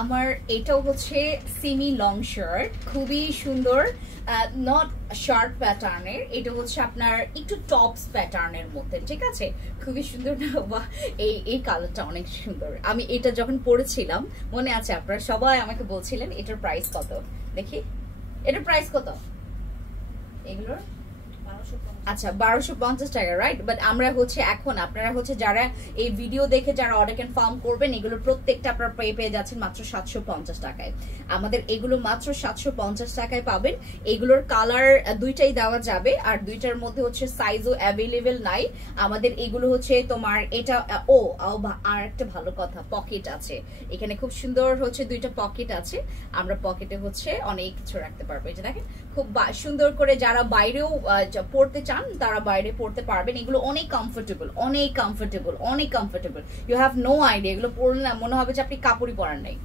আমার এটাও হচ্ছে সেমি লং শার্ট, খুবই সুন্দর, নট শার্ট প্যাটার্নের, এটা হচ্ছে আপনার একটু টপস প্যাটার্নের মধ্যে, ঠিক আছে? খুবই সুন্দর না? বা এই কালারটা অনেক সুন্দর। আমি এটা যখন পরেছিলাম মনে আছে, আপনারা সবাই আমাকে বলছিলেন এটার প্রাইস কত, দেখি এটার প্রাইস কত এগুলোর। আচ্ছা 1250 টাকা, রাইট? বাট আমরা হচ্ছে এখন আপনারা হচ্ছে যারা এই ভিডিও দেখে যারা অর্ডার কনফার্ম করবেন, এগুলো প্রত্যেকটা আপনারা পেয়ে যাচ্ছেন মাত্র 750 টাকায়। আমাদের এগুলো মাত্র 750 টাকায় পাবেন। এগুলোর কালার দুইটাই দেওয়া যাবে, আর দুইটার মধ্যে হচ্ছে সাইজও অ্যাভেলেবেল নাই আমাদের। এগুলো হচ্ছে তোমার এটা আর একটা ভালো কথা, পকেট আছে এখানে, খুব সুন্দর হচ্ছে দুইটা পকেট আছে। আমরা পকেটে হচ্ছে অনেক কিছু রাখতে পারবো। এটা দেখেন খুব সুন্দর করে, যারা বাইরেও পড়তে চান তারা বাইরে পড়তে পারবেন। এগুলো অনেক কমফোর্টেবল, অনেক কমফোর্টেবল, অনেক comfortable. You have no idea, এগুলো পরলে মনে হবে যে আপনি কাপড়ই পরার নাই।